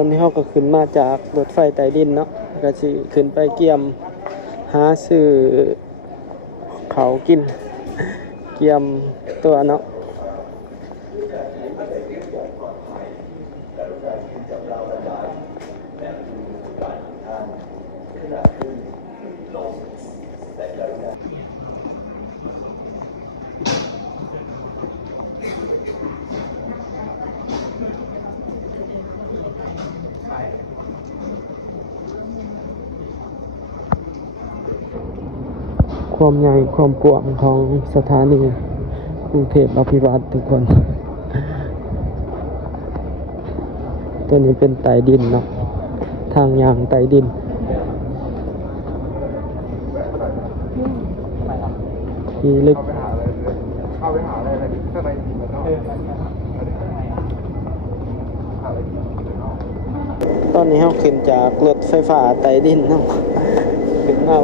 อนนี้เราก็ขึ้นมาจากรถไฟใต้ดินเนาะก็สิขึ้นไปเกี่ยมหาซื้อเขาวกินเกี่ยมตัวเนาะความใหญ่ความกว้างของสถานีกรุงเทพอภิวัตทุกคน ตัวนี้เป็นใต้ดินเนาะทางยางใต้ดินที่ลึกตอนนี้เราขึ้นจากรถไฟฟ้าใต้ดินเนาะขึ้นมา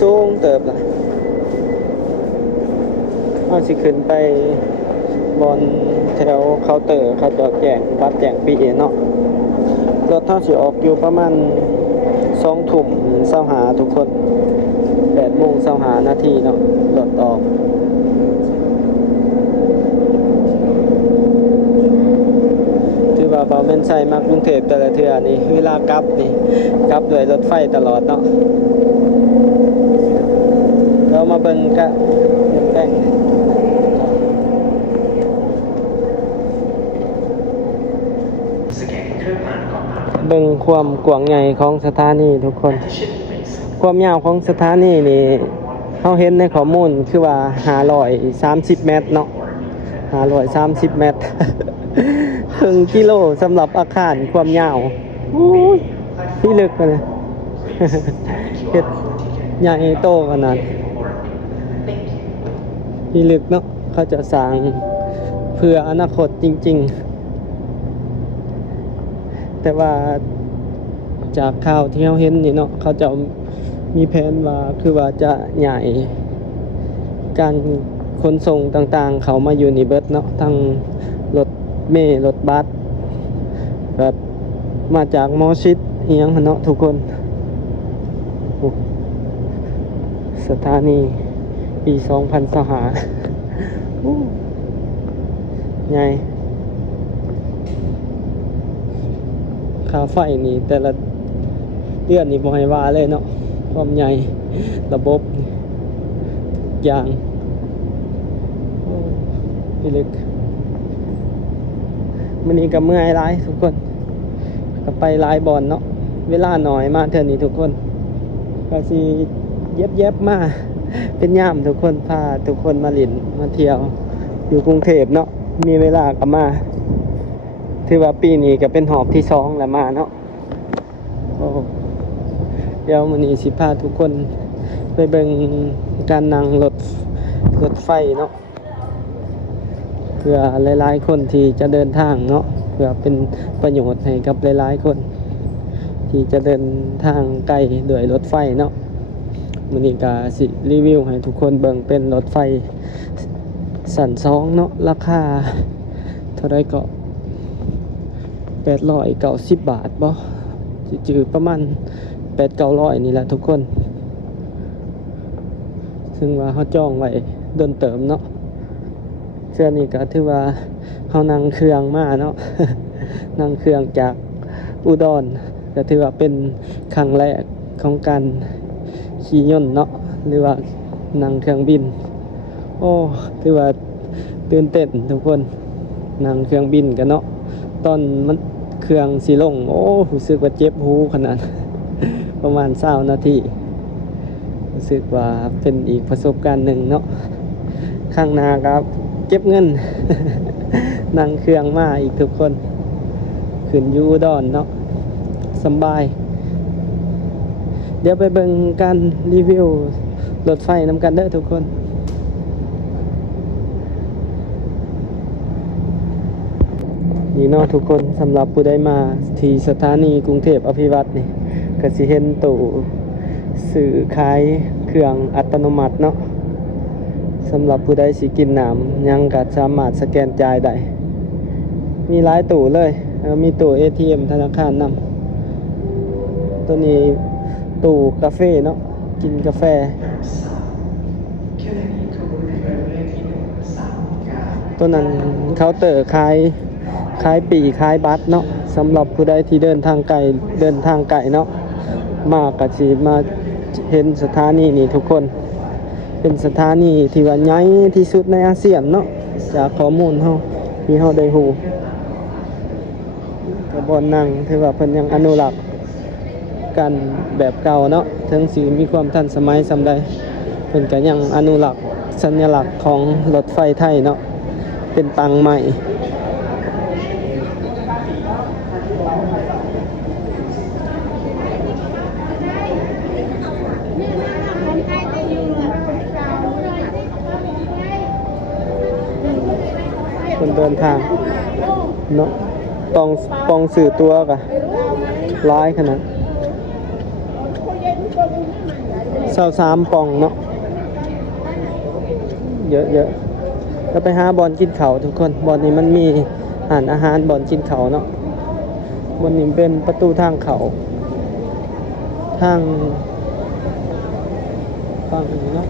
สูงเติบเลยเราสิขึ้นไปบนแถวเคาน์เตอร์เขาจะแจกบัตรแจกปีเนาะรถเท่าสิออกอยู่ประมาณ2 ทุ่ม25ทุกคน8 โมง25 นาทีเนาะรถออกถือว่าบ่แม่นใช้มากรุงเทพแต่ละเทื่อนี่เวลากลับนี่กลับด้วยรถไฟตลอดเนาะเรามาเบิ่งกะแต่งเบิ่งความกว้างใหญ่ของสถานีทุกคนความยาวของสถานีนี่เฮาเห็นในข้อมูลคือว่า530 เมตรเนาะ530 เมตร 1 กิโลสำหรับอาคารความยาวพี่ลึกเลย เฮ็ดใหญ่โตขนาดพี่ลึกเนาะเขาจะสร้างเพื่ออนาคตจริงๆแต่ว่าจากข่าวที่เราเห็นนี่เนาะเขาจะมีแผนว่าคือว่าจะใหญ่การขนส่งต่างๆเขามาอยู่นี่เบิดเนาะทั้งรถเมล์รถบัสแบบมาจากมอชิดเฮียงเนาะทุกคนสถานีปี2025ใหญ่ค่าไฟนี่แต่ละเดือนนี่บ่ให้ว่าเลยเนาะความใหญ่ระบบอย่างพี่ลึกมื้อนี้ก็เมื่อยหลายทุกคนก็ไปหลายบ่อนเนาะเวลาน้อยมาเท่านี้ทุกคนก็สิเย็บมาเป็นย่ามทุกคนพาทุกคนมาหลินมาเที่ยวอยู่กรุงเทพเนาะมีเวลาก็มาถือว่าปีนี้ก็เป็นหอบที่2แล้วมาเนาะเดี๋ยวมื้อนี้สิพาทุกคนไปเบิ่งการนั่งรถไฟเนาะเพื่อหลายๆคนที่จะเดินทางเนาะเพื่อเป็นประโยชน์ให้กับหลายๆคนที่จะเดินทางไกลด้วยรถไฟเนาะมื้อนี้ก็สิรีวิวให้ทุกคนเบิ่งเป็นรถไฟสั้น2เนาะราคาเท่าใดก็890 บาทบ่จือประมาณ800-900นี่แหละทุกคนซึ่งว่าเขาจองไว้โดนเติมเนาะเชื่อนี่ก็ถือว่าเขานั่งเครื่องมาเนาะ นั่งเครื่องจากอุดรก็ถือว่าเป็นครั้งแรกของการขี่ยนต์เนาะหรือว่านั่งเครื่องบินโอ้ถือว่าตื่นเต้นทุกคนนั่งเครื่องบินกันเนาะตอนมันเครื่องสิลงโอ้รู้สึกว่าเจ็บหูขนาด ประมาณ20 นาทีรู้สึกว่าเป็นอีกประสบการณ์หนึ่งเนาะข้างหน้าครับเก็บเงิน นั่งเครื่องมาอีกทุกคนขึ้นยูดอนเนาะสบายเดี๋ยวไปเบิ่งการรีวิวรถไฟนำกันเด้อทุกคนนี่เนาะทุกคนสำหรับผู้ใดมาที่สถานีกรุงเทพอภิวัตนี่ก็สิเห็นตู้ซื้อขายเครื่องอัตโนมัติเนาะสำหรับผู้ใดสิกินน้ำยังก็สามารถสแกนจ่ายได้มีหลายตู้เลย แล้วมีตู้ ATM ธนาคารนำตัวนี้ตู้กาแฟเนาะกินกาแฟตัวนั้นเคาน์เตอร์ขายปีขายบัตรเนาะสำหรับผู้ใดที่เดินทางไกลเนาะมากก็สิมาเห็นสถานีนี่ทุกคนเป็นสถานีที่ว่าใหญ่ที่สุดในอาเซียนเนาะจากข้อมูลเฮาที่เฮาได้ฮู้กระบอนนั่งถือว่าเพิ่นยังอนุรักษ์กันแบบเก่าเนาะถึงสิมีความทันสมัยส่ำใดเพิ่นก็ยังอนุรักษ์สัญลักษณ์ของรถไฟไทยเนาะเป็นตังใหม่คนเดินทางเนาะต้องสื่อตัวกะร้ายขนาด23ปองเนาะเยอะก็ไปหาบอลกินเขาทุกคนบอลนี้มันมีอาหารบอลกินเขาเนาะบอลนี้เป็นประตูทางเขาทางฝั่งนี้เนาะ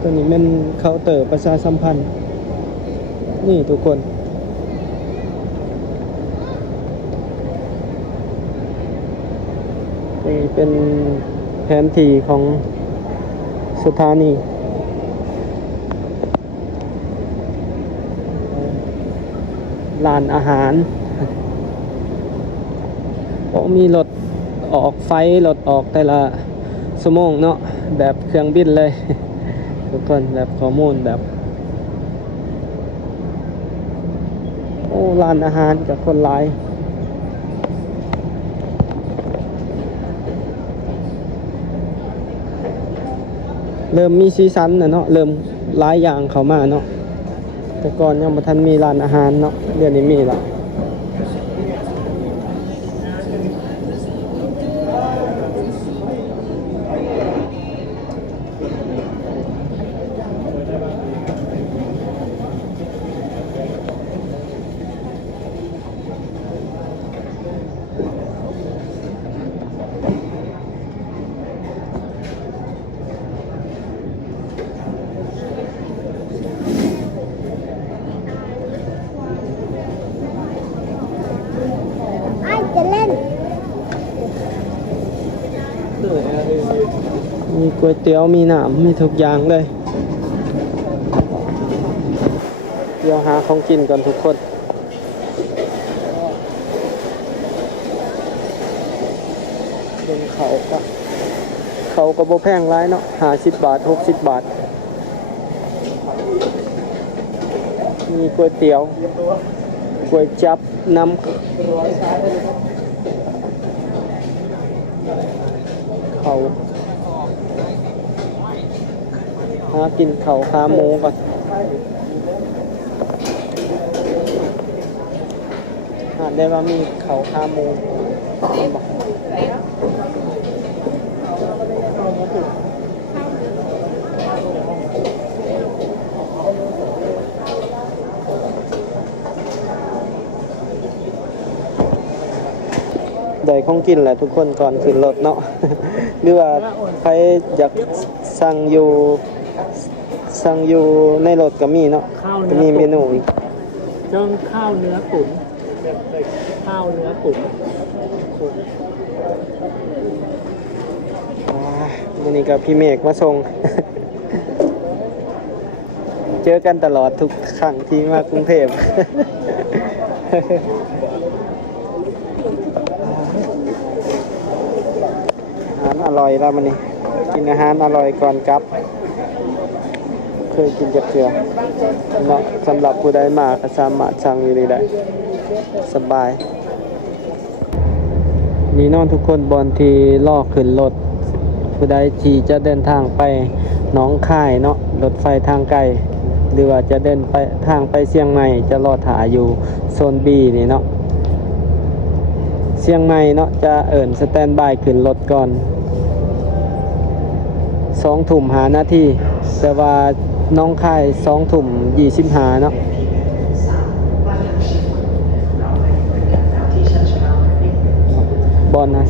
ตัวนี้เป็นเคาน์เตอร์ประชาสัมพันธ์นี่ทุกคนนี่เป็นแผนที่ของสถานีร้านอาหารมีรถออกไฟรถออกแต่ละชั่วโมงเนาะแบบเครื่องบินเลยทุกคนแบบข้อมูลแบบร้านอาหารกับคนหลายเริ่มมีสีสันเนาะเริ่มหลายอย่างเข้ามาเนาะแต่ก่อนยังบ่ทันมีร้านอาหารเนาะเดี๋ยวนี้มีละมีก๋วยเตี๋ยวมีน้ำมีทุกอย่างเลยเดี๋ยวหาของกินก่อนทุกคนเป็นเขาก็บ่แพงหลายเนาะ50 บาท60 บาทมีก๋วยเตี๋ยวก๋วยจั๊บน้ำเขาหากินเขาขาหมูก่อนได้ว่ามีเขาขาหมูได้ของกินแหละทุกคนก่อนขึ้นรถเนาะ หรือว่าใครอยากสั่งในรถก็มีเนาะก็มีเมนูอีกเจ้าข้าวเนื้อตุ๋นข้าวเนื้อตุ๋นวันนี้กับพี่เมฆมาส่ง เจอกันตลอดทุกครั้งที่มากรุงเทพ อาหารอร่อยแล้วมันนี่กินอาหารอร่อยก่อนกลับเคยกินจับเกลือเนาะสำหรับผู้ใดมาก็สามารถสั่งอยู่นี่ได้สบายนี่นอนทุกคนบอนที่ลอกขึ้นรถผู้ใดที่จะเดินทางไปหนองคายเนาะรถไฟทางไกลหรือว่าจะเดินไปทางไปเชียงใหม่จะรอถ่ายอยู่โซน B นี่เนาะเชียงใหม่เนาะจะสแตนบายขึ้นรถก่อน2 ทุ่ม5 นาทีแต่ว่าน้องคาย2 ทุ่ม 25เนาะ บอลนะ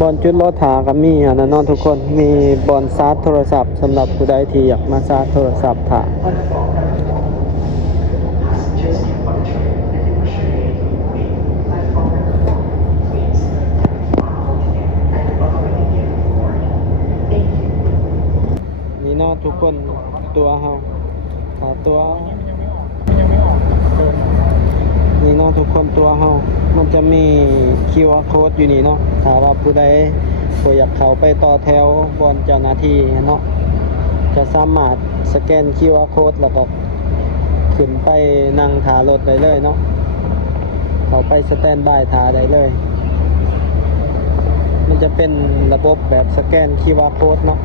บอลจุดรถถากับมีอันนั้นเนาะทุกคนมีบอลชาร์จโทรศัพท์สำหรับผู้ใดที่อยากมาชาร์จโทรศัพท์ถานี่เนาะทุกคนตัวเฮาตัวนี่เนาะทุกคนตัวเฮามันจะมี QR code อยู่นี่เนาะถ้าว่าผู้ใดบ่อยากเข้าไปต่อแถวบอนเจ้าหน้าที่เนาะจะสามารถสแกน QR code แล้วก็ขึ้นไปนั่งท่ารถได้เลยเนาะเข้าไปสแตนบายท่าได้เลยมันจะเป็นระบบแบบสแกน QR code เนาะ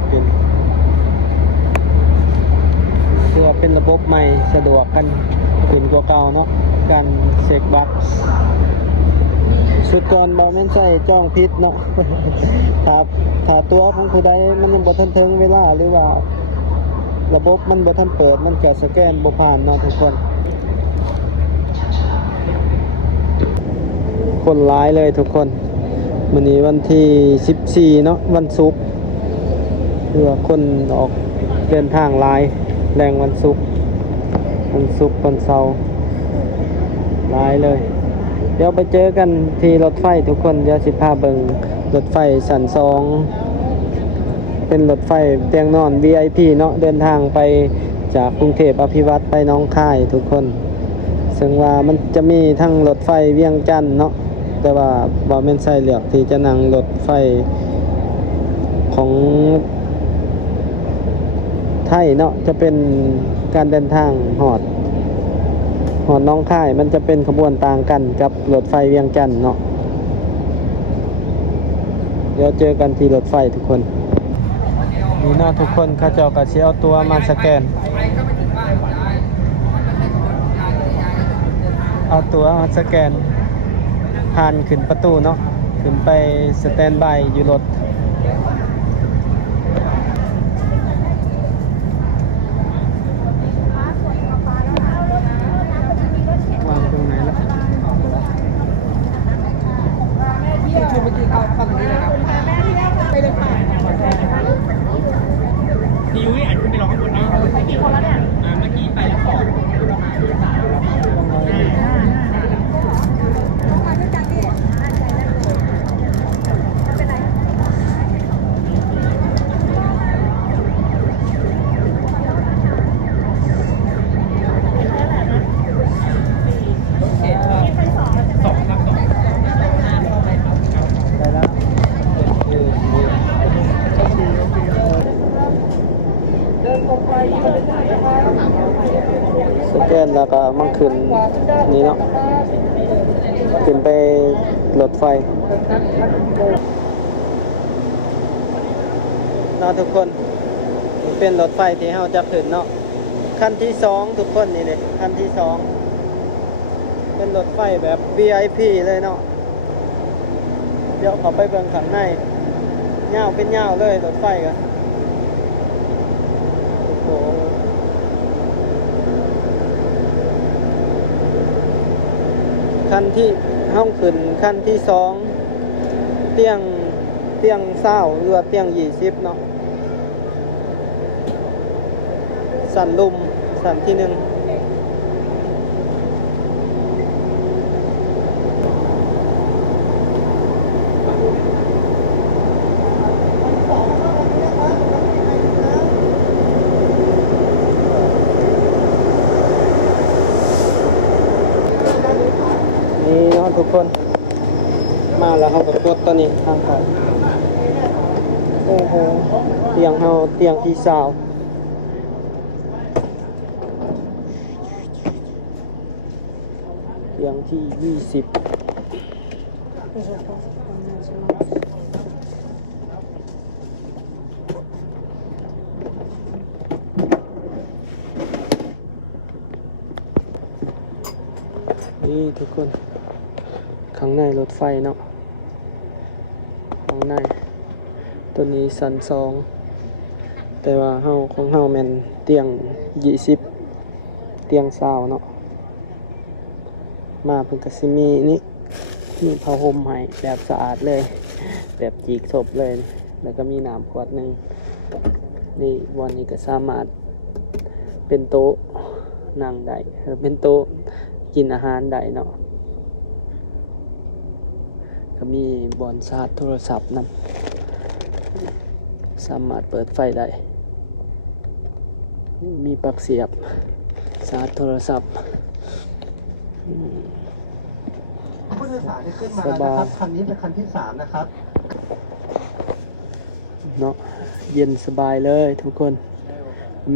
เพื่อเป็นระบบใหม่สะดวกกันขึ้นกว่าเก่าเนาะการเช็คบัตรสุดก่อนบ่แม่นใช้จ้องพิษเนาะ ถ้าตัวของผู้ใดมันยังบ่ทันถึงเวลาหรือว่าระบบมันบ่ทันเปิดมันก็สแกนบ่ผ่านเนาะทุกคนหลายเลยทุกคนมื้อนี้วันที่14เนาะวันศุกร์คือว่าคนออกเดินทางหลายแรงวันศุกร์วันเสาร์หลายเลยเดี๋ยวไปเจอกันที่รถไฟทุกคนเดี๋ยวสิพาเบิ่งรถไฟสัน2เป็นรถไฟเตียงนอน VIP เนาะเดินทางไปจากกรุงเทพอภิวัตรไปหนองคายทุกคนซึ่งว่ามันจะมีทั้งรถไฟเวียงจันทน์เนาะแต่ว่าบ่แม่นใช่เลือกที่จะนั่งรถไฟของไทยเนาะจะเป็นการเดินทางหอดน้องค่ายมันจะเป็นขบวนต่างกันกับรถไฟเวียงจันทน์เนาะเดี๋ยวเจอกันที่รถไฟทุกคนนี่เนาะทุกคนเขาเจ้าก็สิเอาตัวมาสแกนเอาตัวมาสแกนผ่านขึ้นประตูเนาะขึ้นไปสแตนบายอยู่รถสแกนแล้วก็มันขึ้นนี่เนาะขึ้นไปรถไฟเนาะทุกคนเป็นรถไฟที่เราจะขึ้นเนาะคันที่2ทุกคนนี่เลยคันที่2เป็นรถไฟแบบ VIP เลยเนาะเดี๋ยวเขาไปเบิ่งข้างในยาวเป็นยาวเลยรถไฟกันโอ้โหคันที่ห้องขึ้นคันที่2เตียง20หรือว่าเตียง20เนาะสันลุมสันที่1นี่เนาะทุกคนมาแล้วเขาก็กดตัวนี้ทางเขาโอ้โหเตียงเฮาเตียงที่20เตียงที่20นี่ทุกคนข้างในรถไฟเนาะ ตัวนี้สัน2แต่ว่าของเฮาแม่นเตียง20เตียง20เนาะมาเพิ่นก็สิมีผ้าห่มให้แบบสะอาดเลยแบบจีกศพเลยแล้วก็มีน้ำขวดหนึงนี่วันนี้ก็สามารถเป็นโต๊ะนั่งได้เป็นโต๊ะกินอาหารได้เนาะก็มีบอนชาร์จโทรศัพท์นำสามารถเปิดไฟได้มีปลั๊กเสียบชาร์จโทรศัพท์ ผู้โดยสารที่ขึ้นมาแล้วนะครับคันนี้เป็นคันที่3นะครับ เนาะเย็นสบายเลยทุกคน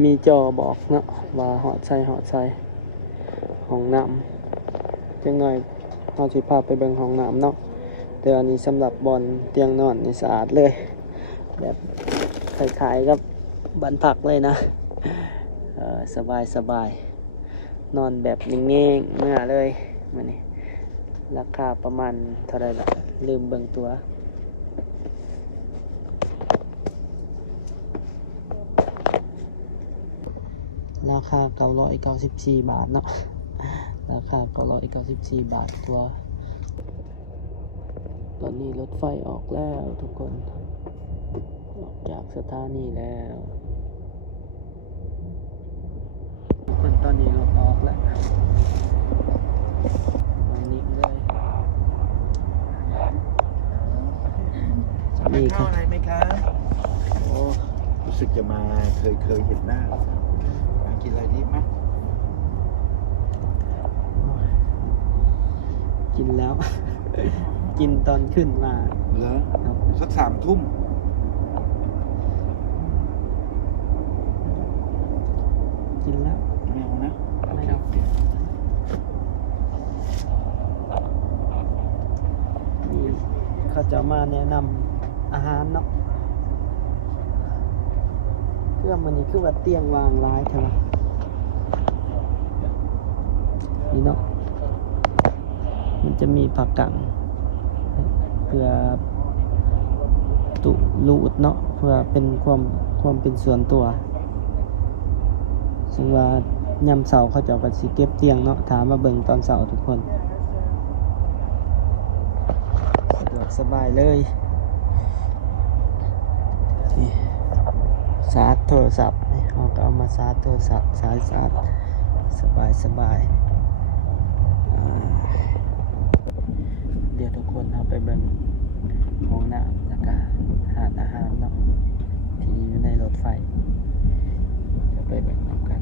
มีจอบอกเนาะว่าหอดใส่ห้องน้ำจังหน่อยเราสิพาไปเบิ่งห้องน้ำเนาะแต่อันนี้สำหรับบอนเตียงนอนนี่สะอาดเลยแบบคล้ายๆกับบ้านพักเลยนะสบายนอนแบบนิ่งๆเมื่อเลยมื้อนี้ราคาประมาณเท่าไหร่ล่ะลืมเบิ่งตัวราคา994 บาทเนาะราคา994 บาทตัวตอนนี้รถไฟออกแล้วทุกคนออกจากสถานีแล้วทุกคนตอนนี้รถออกแล้วมันนิ่งเลยนี่ค เข้า รับ อะไรไหมครับ โอ้รู้สึกจะมาเคยเห็นหน้ามากินอะไรดีไหม กินแล้ว กินตอนขึ้นมา เหรอ ครับ สัก3 ทุ่ม กินแล้ว ไม่เอานะ ไม่เอานี่เขาจะมาแนะนำอาหารเนาะเครื่องมันนี่คือว่าเตียงวางร้ายใช่ไหมนี่เนาะมันจะมีผักกังเพื่อตุลูดเนาะเพื่อเป็นความเป็นส่วนตัวซึ่งว่ายามเสาร์เขาจะเอาไปสิเก็บเตียงเนาะถามมาเบิ่งตอนเสาร์ทุกคนสะดวกสบายเลยนี่ชาร์จโทรศัพท์นี่เราก็เอามาชาร์จโทรศัพท์ชาร์จสบายเดี๋ยวทุกคนเอาไปเบิ่งห้องน้ำแล้วก็หาดอาหารเนาะที่อยู่ในรถไฟเดี๋ยวไปเบิ่งนำกัน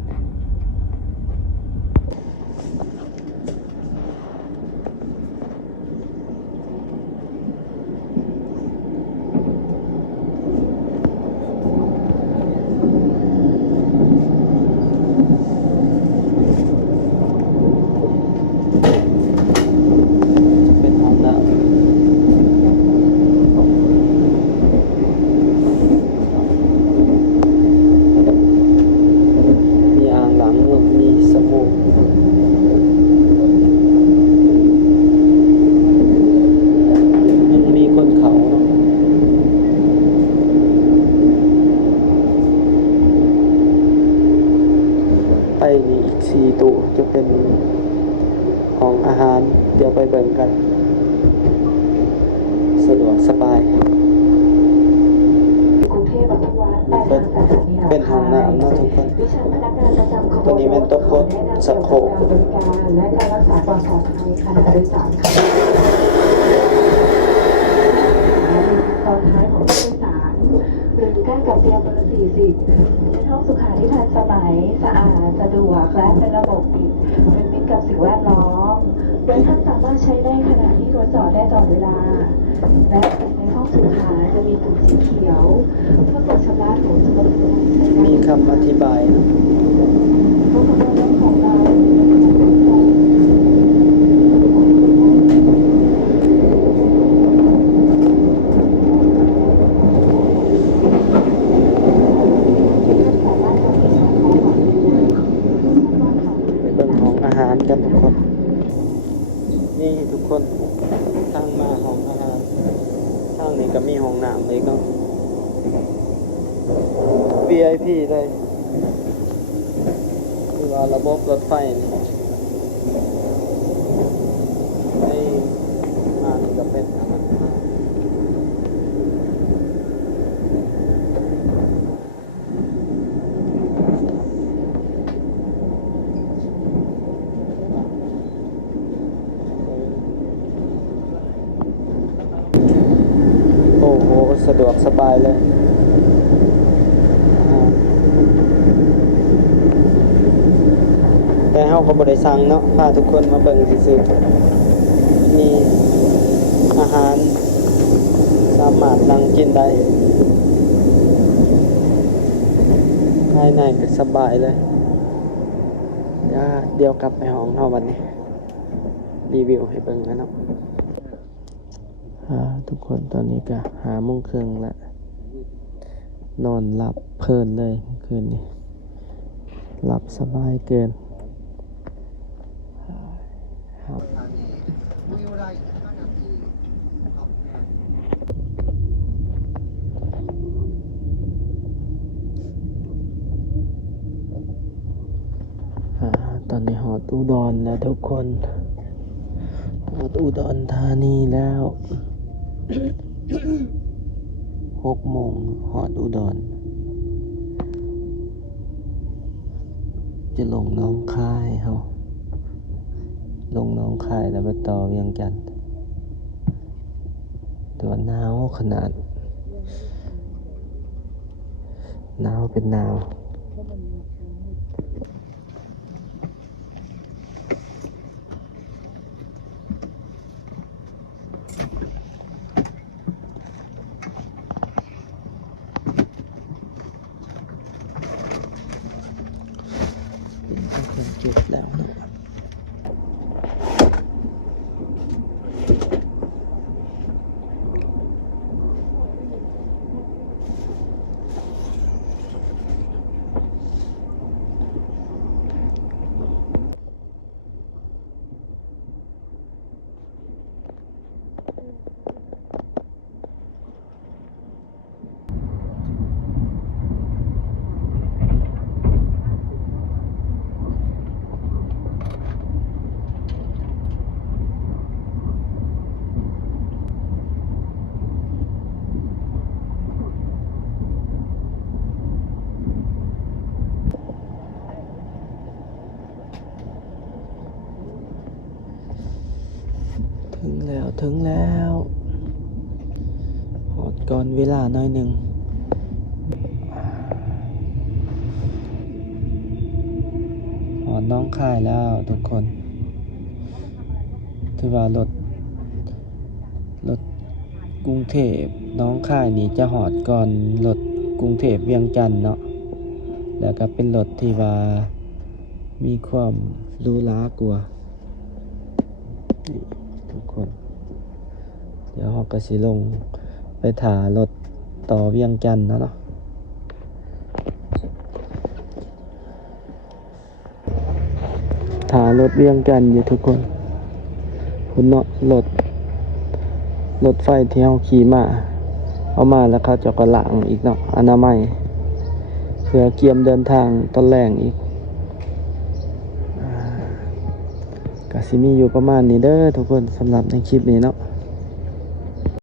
เป็นห้องน้ำมีอ่างล้างมือมีสบู่ยังมีคนเขาเนาะไปนี่อีก4 ตู้จะเป็นห้องอาหารเดี๋ยวไปเบิ่งกันสะดวกสบาย กรุงเทพอภิวัฒน์ไปทางสถานีหนองคาย เป็นห้องน้ำเนาะทุกคน ดิฉันพนักงานประจำขบวน ตัวนี้เป็นโต๊ะกดสักโครก การบริการและการรักษาความปลอดภัยขณะโดยสารค่ะตอนท้ายของผู้โดยสารหรือใกล้กับเตียงเบอร์40เป็นห้องสุขาที่ทันสมัยสะอาดสะดวกและเป็นระบบปิดเป็นมิตรกับสิ่งแวดล้อมโดยท่านสามารถใช้ได้ขณะที่รถจอดได้ตลอดเวลาและในห้องสุขาจะมีปุ่มสีเขียวเพื่อกดชำระโถจะลดการใช้น้ำ มีคำอธิบายเนาะ รถของเรา ไปเบิ่งห้องอาหารกันทุกคน นี่ทุกคนทางมาห้องอาหารทางนี้ก็มีห้องน้ำเลยเนาะ VIP เลยคือว่าระบบรถไฟนี่ให้มานี่ก็เป็นอันนั้นนะโอ้โหสะดวกสบายเลยแต่เฮาก็บ่ได้สั่งเนาะพาทุกคนมาเบิ่งซื่อๆมีอาหารสามารถนั่งกินได้ภายในก็สบายเลยเดี๋ยวกลับไปห้องเฮาวันนี้รีวิวให้เบิ่งนะเนาะทุกคนตอนนี้ก็5 โมงครึ่งแล้วนอนหลับเพลินเลยเมื่อคืนนี้หลับสบายเกินตอนนี้ฮอดอุดรแล้วทุกคนฮอดอุดรธานีแล้ว 6 โมงฮอดอุดรจะลงหนองคายเฮาลงหนองคายแล้วไปต่อเวียงจันทน์ตัวหนาวขนาดหนาวเป็นหนาวเป็นเก็บแล้วเนาะถึงแล้วหอดก่อนเวลาหน่อยหนึ่งหอดน้องค่ายแล้วทุกคนถือว่ารถกรุงเทพน้องค่ายนี่จะหอดก่อนรถกรุงเทพเวียงจันทน์เนาะแล้วก็เป็นรถที่ว่ามีความหรูหรากว่าทุกคนเดี๋ยวเราก็สิลงไปถ่ารถต่อเวียงจันทน์เนาะถ่ารถเวียงจันทน์อยู่ทุกคนคุณเนาะรถไฟที่เราขี่มาเอามาแล้วเขาจะก็ล้างอีกเนาะอนามัยเพื่อเกียมเดินทางตอนแรงอีกก็สิมีอยู่ประมาณนี้เด้อทุกคนสำหรับในคลิปนี้เนาะ